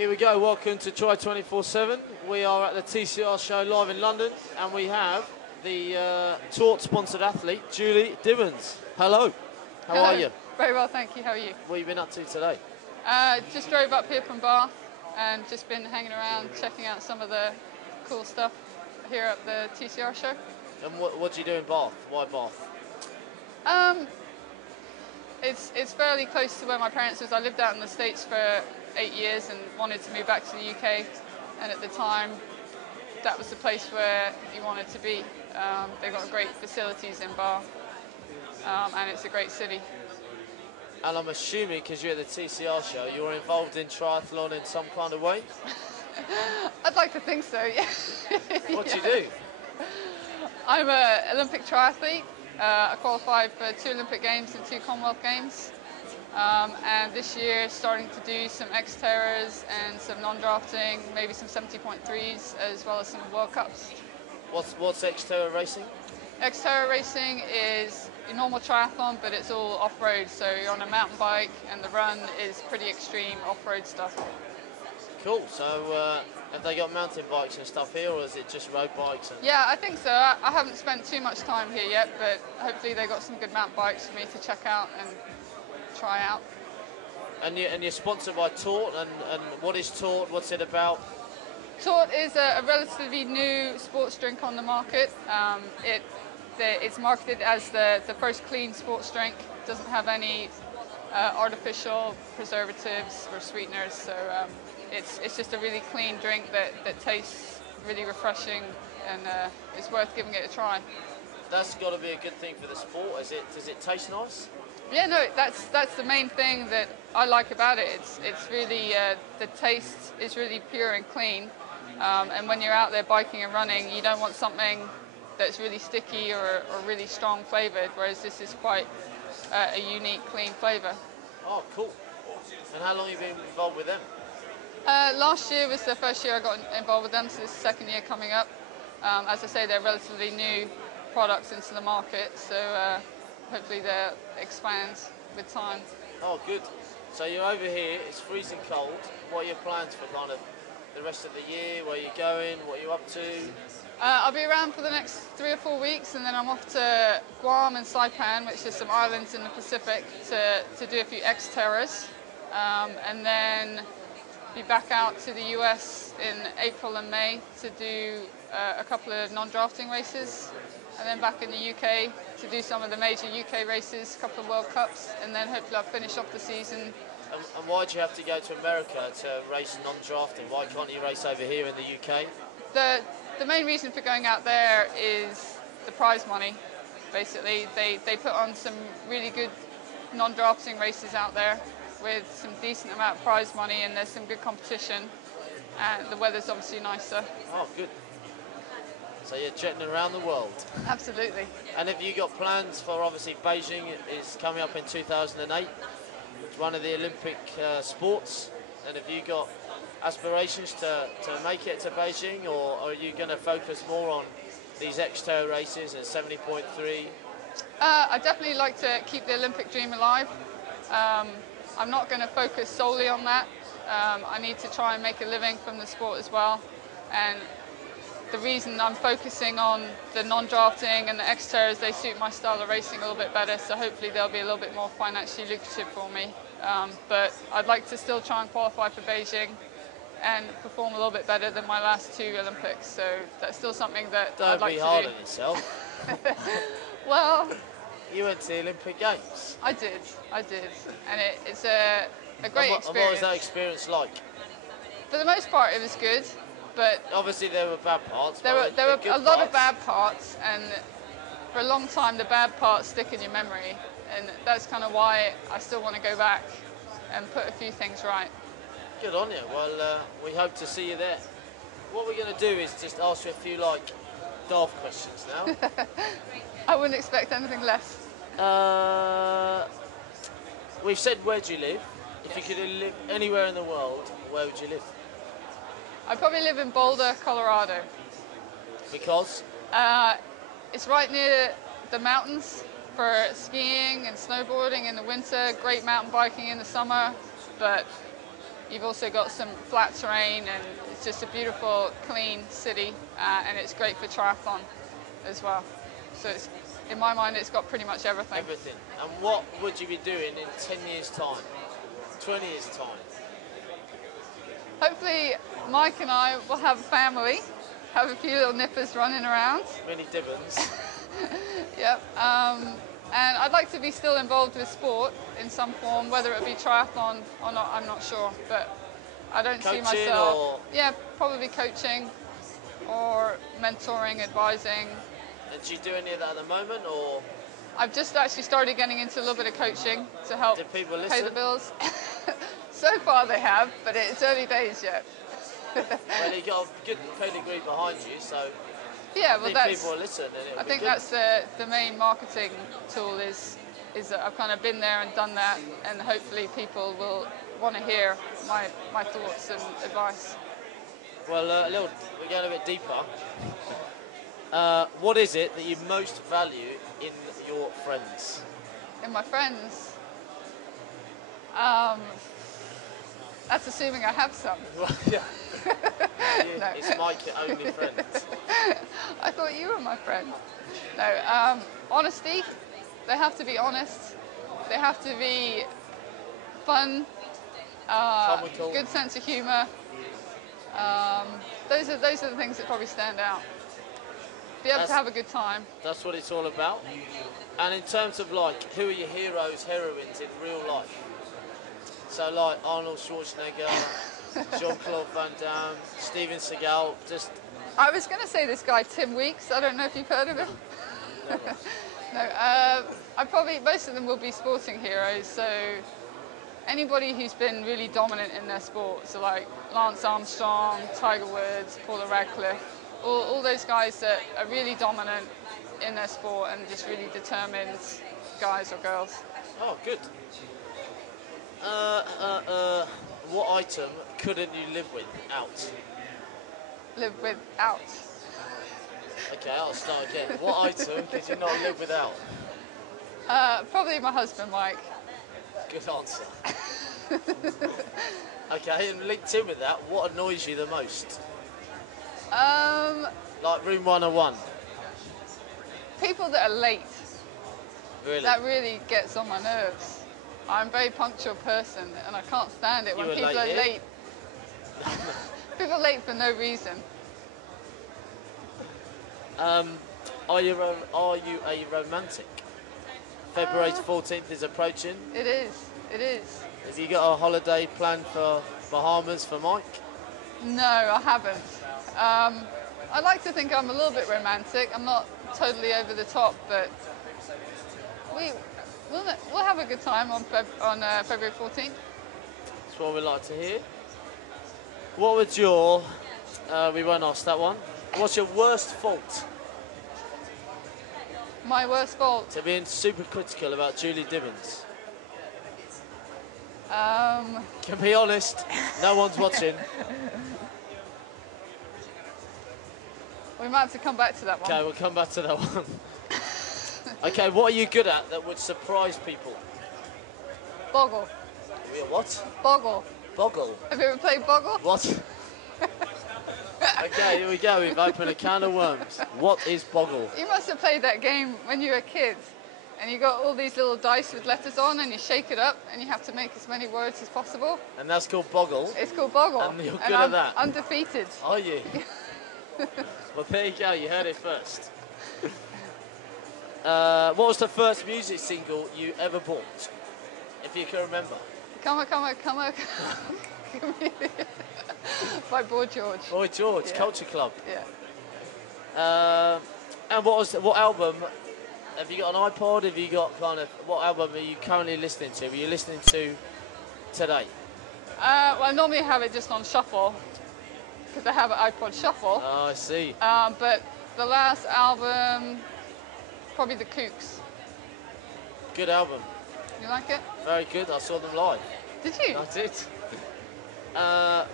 Here we go, welcome to Tri247. We are at the TCR show live in London, and we have the Tort-sponsored athlete, Julie Dibens. Hello, how are you? Very well, thank you. How are you? What have you been up to today? Just drove up here from Bath and just been hanging around, checking out some of the cool stuff here at the TCR show. And what do you do in Bath? Why Bath? It's fairly close to where my parents was. I lived out in the States for 8 years and wanted to move back to the UK, and at the time that was the place where you wanted to be. They've got great facilities in Bath, and it's a great city. And I'm assuming, because you're at the TCR show, you're involved in triathlon in some kind of way? I'd like to think so, yeah. What do you do? I'm an Olympic triathlete. I qualified for 2 Olympic Games and 2 Commonwealth Games. And this year starting to do some X-Terras and some non-drafting, maybe some 70.3s, as well as some World Cups. What's X-Terra racing? X-Terra racing is a normal triathlon, but it's all off-road, so you're on a mountain bike and the run is pretty extreme off-road stuff. Cool, so have they got mountain bikes and stuff here, or is it just road bikes? Yeah, I think so. I haven't spent too much time here yet, but hopefully they got some good mountain bikes for me to check out and try out. And you're sponsored by Tort, and what is Tort? What's it about? Tort is a relatively new sports drink on the market. It's marketed as the first clean sports drink. It doesn't have any artificial preservatives or sweeteners, so it's just a really clean drink that tastes really refreshing, and it's worth giving it a try. That's got to be a good thing for the sport. Does it taste nice? Yeah, no, that's the main thing that I like about it. It's really the taste is really pure and clean, and when you're out there biking and running, you don't want something that's really sticky or really strong flavoured. Whereas this is quite a unique, clean flavour. Oh, cool! And how long have you been involved with them? Last year was the first year I got involved with them, so this is the second year coming up. As I say, they're relatively new products into the market, so hopefully they'll expand with time. Oh, good. So you're over here, it's freezing cold. What are your plans for kind of the rest of the year? Where are you going? What are you up to? I'll be around for the next 3 or 4 weeks, and then I'm off to Guam and Saipan, which is some islands in the Pacific, to do a few X-Terras, and then be back out to the US in April and May to do a couple of non-drafting races, and then back in the UK to do some of the major UK races, a couple of World Cups, and then hopefully I'll finish off the season. And why do you have to go to America to race non-drafting? Why can't you race over here in the UK? The main reason for going out there is the prize money, basically. They put on some really good non-drafting races out there with some decent amount of prize money, and there's some good competition, and the weather's obviously nicer. Oh, good. So you're jetting around the world. Absolutely. And have you got plans for, obviously Beijing is coming up in 2008, it's one of the Olympic sports, and have you got aspirations to make it to Beijing, or are you going to focus more on these X-Terra races and 70.3? I'd definitely like to keep the Olympic dream alive. I'm not going to focus solely on that. I need to try and make a living from the sport as well, and the reason I'm focusing on the non-drafting and the X-Terras, they suit my style of racing a little bit better, so hopefully they'll be a little bit more financially lucrative for me. But I'd like to still try and qualify for Beijing and perform a little bit better than my last 2 Olympics, so that's still something that I'd like to do. Don't be hard on yourself. Well, you went to the Olympic Games. I did, and it's a great experience. And what was that experience like? For the most part, it was good. But obviously there were bad parts. There were a lot of bad parts, and for a long time the bad parts stick in your memory, and that's kind of why I still want to go back and put a few things right. Good on you. Well, we hope to see you there. What we're going to do is just ask you a few daft questions now. I wouldn't expect anything less. We've said where do you live. If you could live anywhere in the world, where would you live? I probably live in Boulder, Colorado. Because? It's right near the mountains for skiing and snowboarding in the winter, great mountain biking in the summer, but You've also got some flat terrain, and it's just a beautiful, clean city, and it's great for triathlon as well. So it's, in my mind, it's got pretty much everything. Everything. And what would you be doing in 10 years' time, 20 years' time? Hopefully, Mike and I will have a family, have a few little nippers running around. Many Dibens. Yep. And I'd like to be still involved with sport in some form, whether it be triathlon or not, I'm not sure. But I don't see myself. Or... Yeah, probably coaching or mentoring, advising. And do you do any of that at the moment, or? I've just actually started getting into a little bit of coaching to help pay the bills. So far they have, but it's early days yet. Well, you've got a good pedigree behind you, so yeah, well, people will listen. And I think that's the main marketing tool is that I've kind of been there and done that, and hopefully people will want to hear my thoughts and advice. Well, we're going a bit deeper. What is it that you most value in your friends? In my friends? That's assuming I have some. Well, yeah. No. It's Mike, your only friend. I thought you were my friend. No, honesty. They have to be honest. They have to be fun, comical. Good sense of humour. Those are the things that probably stand out. Be able to have a good time. That's what it's all about. And in terms of like, who are your heroes, heroines in real life? So like Arnold Schwarzenegger, Jean-Claude Van Damme, Steven Seagal, just... I was going to say this guy, Tim Weeks. I don't know if you've heard of him. No, most of them will be sporting heroes. So anybody who's been really dominant in their sport, so like Lance Armstrong, Tiger Woods, Paula Radcliffe, all those guys that are really dominant in their sport and just really determined guys or girls. Oh, good. What item couldn't you live without? Live without? Okay, I'll start again. What item could you not live without? Probably my husband, Mike. Good answer. Okay, and linked in with that, what annoys you the most? Like room 101. People that are late. Really? That really gets on my nerves. I'm a very punctual person, and I can't stand it when people are late. People are late for no reason. Are you a romantic? February 14th is approaching. It is. It is. Have you got a holiday planned for Bahamas for Mike? No, I haven't. I like to think I'm a little bit romantic. I'm not totally over the top, but we'll have a good time on February 14th. That's what we like to hear. What would your... we won't ask that one. What's your worst fault? My worst fault? To being super critical about Julie Dibens. Can be honest, no one's watching. We might have to come back to that one. Okay, we'll come back to that one. Okay, what are you good at that would surprise people? Boggle. What? Boggle. Boggle? Have you ever played Boggle? What? Okay, here we go. We've opened a can of worms. What is Boggle? You must have played that game when you were a kid. And you got all these little dice with letters on, and you shake it up, and you have to make as many words as possible. And that's called Boggle? It's called Boggle. And you're good at that? Undefeated. Are you? Well, there you go. You heard it first. What was the first music single you ever bought, if you can remember? Come on. By Boy George. Boy George, yeah. Culture Club. Yeah. And what album? Have you got an iPod? Have you got what album are you currently listening to? Are you listening to today? Well, I normally have it just on shuffle because I have an iPod Shuffle. Oh, I see. But the last album, probably The Kooks. Good album. You like it? Very good. I saw them live. Did you? I did.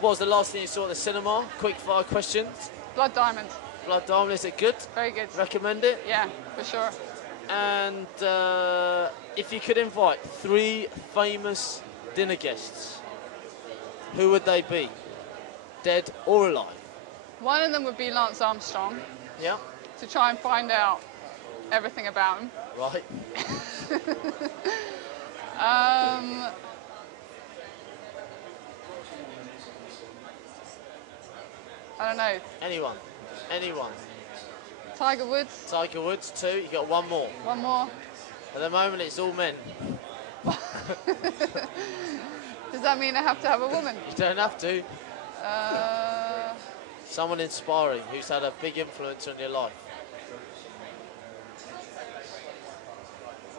What was the last thing you saw at the cinema? Quick fire questions. Blood Diamond. Blood Diamond, is it good? Very good. Recommend it? Yeah, for sure. And if you could invite 3 famous dinner guests, who would they be? Dead or alive? One of them would be Lance Armstrong, Yeah. to try and find out everything about him. Right. I don't know. Anyone. Tiger Woods. Tiger Woods, 2. You got one more. One more. At the moment, it's all men. Does that mean I have to have a woman? You don't have to. Someone inspiring who's had a big influence on your life.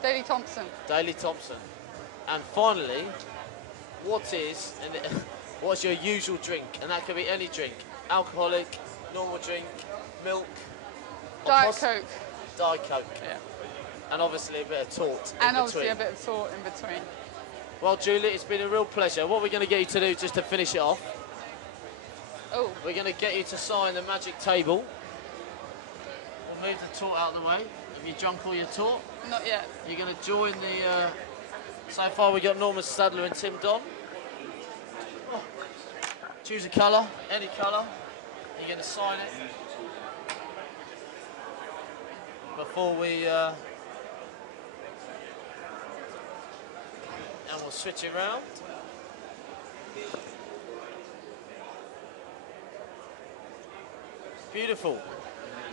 Daley Thompson. Daley Thompson. And finally, what's your usual drink? And that could be any drink. Alcoholic, normal drink, milk. Diet Coke. Diet Coke. Yeah. And obviously a bit of taut in And obviously between. a bit of thought in between. Well, Julie, it's been a real pleasure. What we're going to get you to do, just to finish it off, Oh. we're going to get you to sign the magic table. We'll move the taut out of the way. Have you drunk all your taut? Not yet. You're going to join the... so far we've got Norman Stadler and Tim Don. Oh. Choose a colour, any colour. You're going to sign it before we... and we'll switch it round. Beautiful.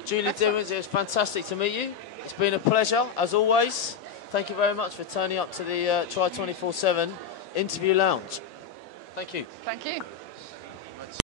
Julie Dibens, it was fantastic to meet you. It's been a pleasure, as always. Thank you very much for turning up to the Tri247 interview lounge. Thank you. Thank you.